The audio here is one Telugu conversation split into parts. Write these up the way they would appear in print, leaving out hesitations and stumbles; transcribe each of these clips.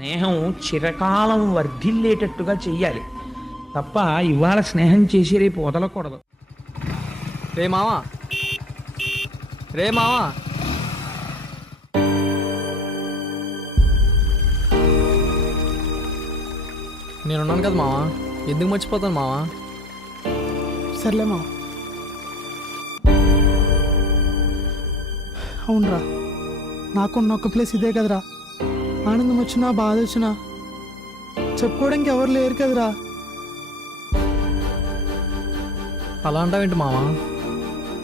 స్నేహం చిరకాలం వర్ధిల్లేటట్టుగా చెయ్యాలి తప్ప ఇవాళ స్నేహం చేసి రేపు వదలకూడదు. రే మావా, రే మావా, నేనున్నాను కదా మావా, ఎందుకు మర్చిపోతాను మావా? సర్లే మావ. అవునరా, నాకున్న ఒక్క ప్లేస్ ఇదే కదరా. ఆనందం వచ్చినా బాధ వచ్చినా చెప్పుకోవడానికి ఎవరు లేరు కదరా. అలా అంటావేంటి మావా?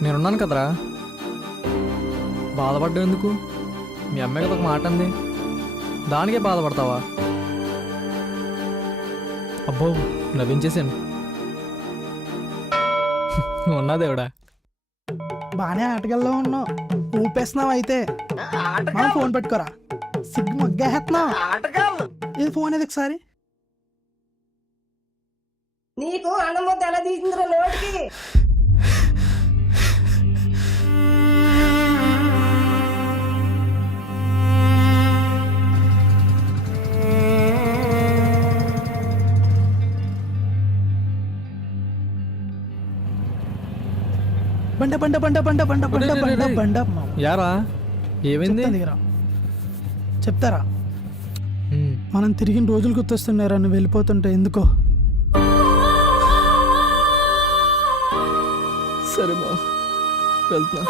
నేనున్నాను కదరా. బాధపడ్డం ఎందుకు? మీ అమ్మాయి కదా ఒక మాట అంది, దానికే బాధపడతావా? అబ్బో, నవ్వించేసాను. ఉన్నాదేవిడా. బాగానే ఆటగాల్లో ఉన్నావు, ఊపేస్తున్నావు. అయితే మా ఫోన్ పెట్టుకోరా, సిగ్గు మొగ్గేస్తున్నావు. ఇది ఫోన్ ఏది ఒకసారి. నీకు అన్నముద్ద ఎలా తీసిందిరా నోటికి? బండ బండ బండ బండ బండ బండ బండ బండ మావ. యారా, ఏమైంది? చెప్తారా? మనం తిరిగిన రోజులు గుర్తొస్తున్నారా నువ్వు వెళ్ళిపోతుంటే ఎందుకో. సరే బా, వెళ్తున్నా.